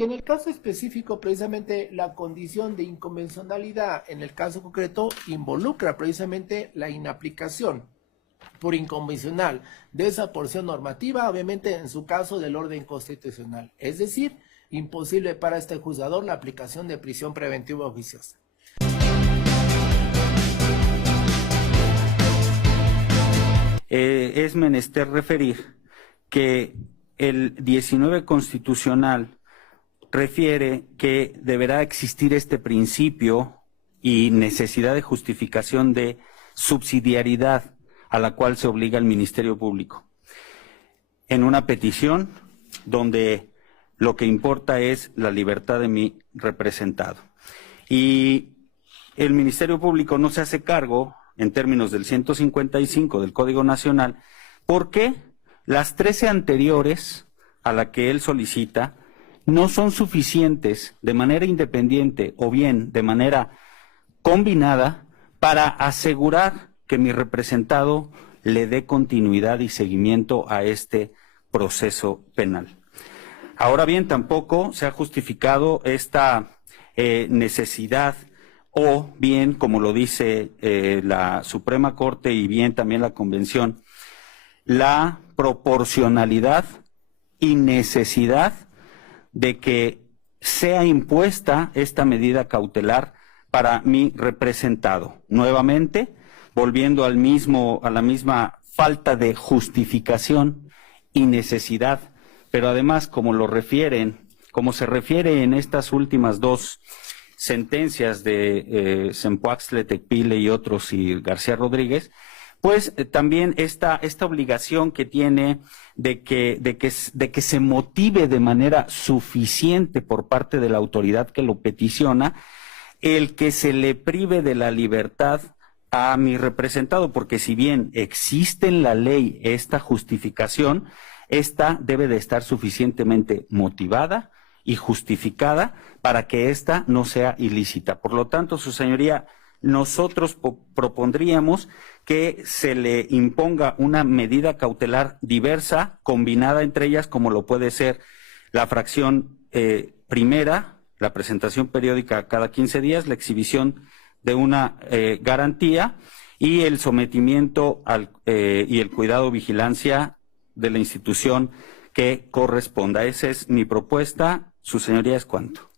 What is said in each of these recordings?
que en el caso específico, precisamente la condición de inconvencionalidad en el caso concreto involucra precisamente la inaplicación por inconvencional de esa porción normativa, obviamente en su caso del orden constitucional, es decir, imposible para este juzgador la aplicación de prisión preventiva oficiosa. Es menester referir que el 19 constitucional refiere que deberá existir este principio y necesidad de justificación de subsidiariedad a la cual se obliga el Ministerio Público. En una petición donde lo que importa es la libertad de mi representado. Y el Ministerio Público no se hace cargo, en términos del 155 del Código Nacional, porque las 13 anteriores a la que él solicita no son suficientes de manera independiente o bien de manera combinada para asegurar que mi representado le dé continuidad y seguimiento a este proceso penal. Ahora bien, tampoco se ha justificado esta necesidad o bien, como lo dice la Suprema Corte y bien también la Convención, la proporcionalidad y necesidad de que sea impuesta esta medida cautelar para mi representado. Nuevamente, volviendo a la misma falta de justificación y necesidad, pero además, como se refiere en estas últimas dos sentencias de Sempuaxtle, Tecpile y otros y García Rodríguez, pues también esta obligación que tiene de que se motive de manera suficiente por parte de la autoridad que lo peticiona el que se le prive de la libertad a mi representado, porque si bien existe en la ley esta justificación, esta debe de estar suficientemente motivada y justificada para que esta no sea ilícita. Por lo tanto, su señoría, nosotros propondríamos que se le imponga una medida cautelar diversa, combinada entre ellas, como lo puede ser la fracción primera, la presentación periódica cada 15 días, la exhibición de una garantía y el sometimiento y el cuidado o vigilancia de la institución que corresponda. Esa es mi propuesta. Su señoría, ¿es cuánto?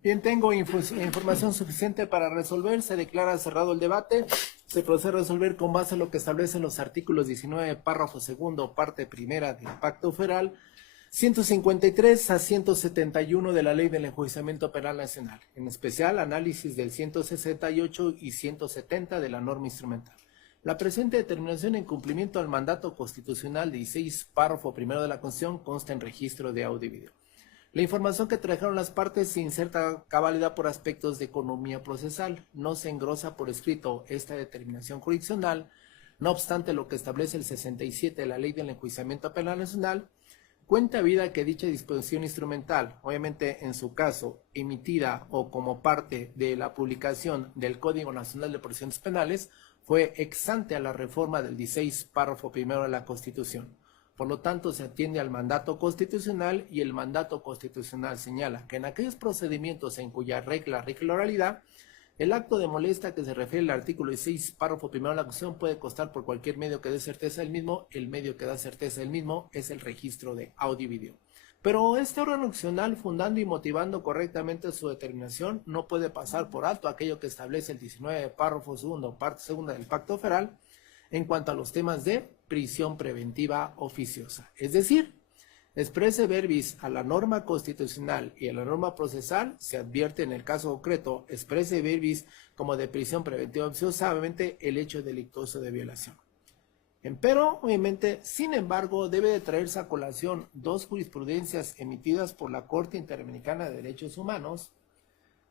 Bien, tengo información suficiente para resolver. Se declara cerrado el debate. Se procede a resolver con base en lo que establecen los artículos 19, párrafo segundo, parte primera del Pacto Federal, 153 a 171 de la Ley del Enjuiciamiento Penal Nacional, en especial análisis del 168 y 170 de la norma instrumental. La presente determinación en cumplimiento al mandato constitucional 16, párrafo primero de la Constitución, consta en registro de audio y video. La información que trajeron las partes se inserta a cabalidad por aspectos de economía procesal. No se engrosa por escrito esta determinación jurisdiccional. No obstante, lo que establece el 67 de la Ley del Enjuiciamiento Penal Nacional, cuenta vida que dicha disposición instrumental, obviamente en su caso emitida o como parte de la publicación del Código Nacional de Procedimientos Penales, fue ex ante a la reforma del 16, párrafo primero de la Constitución. Por lo tanto, se atiende al mandato constitucional y el mandato constitucional señala que en aquellos procedimientos en cuya regla rige la oralidad, el acto de molestia que se refiere al artículo 16, párrafo primero de la Constitución puede constar por cualquier medio que dé certeza del mismo. El medio que da certeza del mismo es el registro de audio y video. Pero este órgano opcional, fundando y motivando correctamente su determinación, no puede pasar por alto aquello que establece el 19, párrafo segundo, parte segunda del Pacto Federal, en cuanto a los temas de prisión preventiva oficiosa. Es decir, exprese verbis a la norma constitucional y a la norma procesal, se advierte en el caso concreto, exprese verbis como de prisión preventiva oficiosa, obviamente el hecho delictuoso de violación. Empero, obviamente, sin embargo, debe de traerse a colación dos jurisprudencias emitidas por la Corte Interamericana de Derechos Humanos.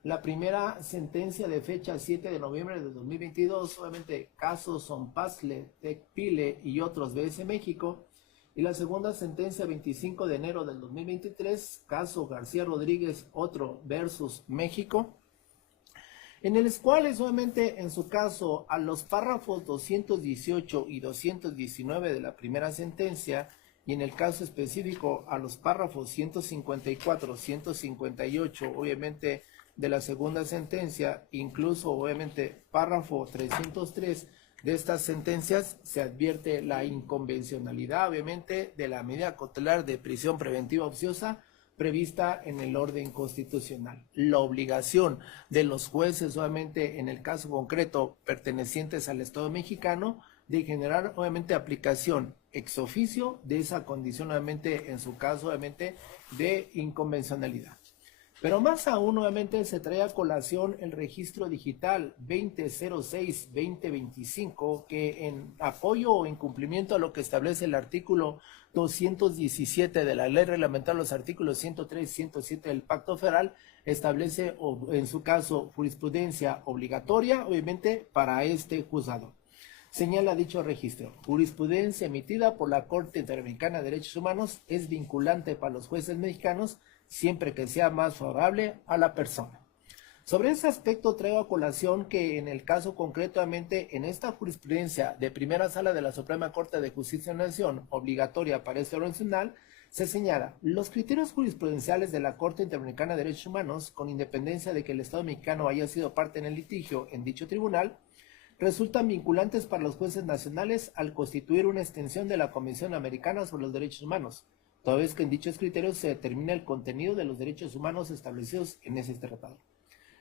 La primera sentencia de fecha 7 de noviembre de 2022, obviamente caso Sompuaxtle, Tecpile y otros BS México, y la segunda sentencia 25 de enero del 2023, caso García Rodríguez, otro versus México, en el cual obviamente en su caso a los párrafos 218 y 219 de la primera sentencia, y en el caso específico a los párrafos 154, 158, obviamente de la segunda sentencia, incluso obviamente párrafo 303 de estas sentencias, se advierte la inconvencionalidad obviamente de la medida cautelar de prisión preventiva oficiosa prevista en el orden constitucional. La obligación de los jueces, obviamente en el caso concreto pertenecientes al Estado mexicano, de generar obviamente aplicación ex oficio de esa condición, obviamente en su caso obviamente de inconvencionalidad. Pero más aún, obviamente, se trae a colación el registro digital 2006-2025, que en apoyo o en cumplimiento a lo que establece el artículo 217 de la Ley Reglamentaria, los artículos 103 y 107 del Pacto Federal, establece, en su caso, jurisprudencia obligatoria, obviamente, para este juzgador. Señala dicho registro: jurisprudencia emitida por la Corte Interamericana de Derechos Humanos es vinculante para los jueces mexicanos siempre que sea más favorable a la persona. Sobre ese aspecto traigo a colación que en el caso concretamente en esta jurisprudencia de primera sala de la Suprema Corte de Justicia de la Nación, obligatoria para este orden nacional, se señala: los criterios jurisprudenciales de la Corte Interamericana de Derechos Humanos, con independencia de que el Estado mexicano haya sido parte en el litigio en dicho tribunal, resultan vinculantes para los jueces nacionales al constituir una extensión de la Convención Americana sobre los Derechos Humanos, toda vez que en dichos criterios se determina el contenido de los derechos humanos establecidos en ese tratado.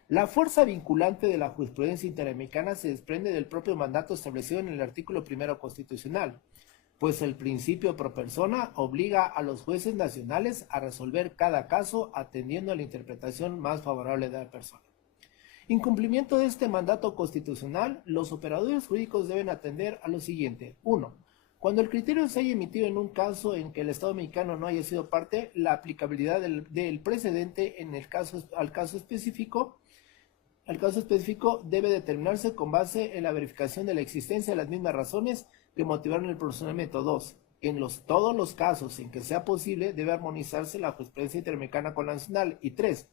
La fuerza vinculante de la jurisprudencia interamericana se desprende del propio mandato establecido en el artículo 1 constitucional, pues el principio pro persona obliga a los jueces nacionales a resolver cada caso atendiendo a la interpretación más favorable de la persona. En cumplimiento de este mandato constitucional, los operadores jurídicos deben atender a lo siguiente: 1. Cuando el criterio se haya emitido en un caso en que el Estado mexicano no haya sido parte, la aplicabilidad del precedente al caso específico debe determinarse con base en la verificación de la existencia de las mismas razones que motivaron el procedimiento. 2. En todos los casos en que sea posible, debe armonizarse la jurisprudencia interamericana con la nacional. Y 3.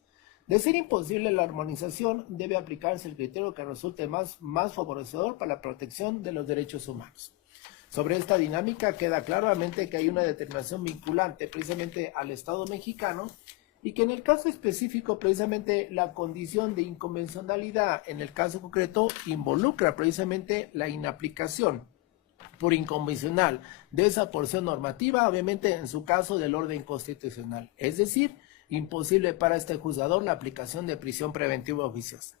De ser imposible la armonización, debe aplicarse el criterio que resulte más favorecedor para la protección de los derechos humanos. Sobre esta dinámica queda claramente que hay una determinación vinculante precisamente al Estado mexicano y que en el caso específico precisamente la condición de inconvencionalidad en el caso concreto involucra precisamente la inaplicación por inconvencional de esa porción normativa, obviamente en su caso del orden constitucional, es decir, imposible para este juzgador la aplicación de prisión preventiva oficiosa.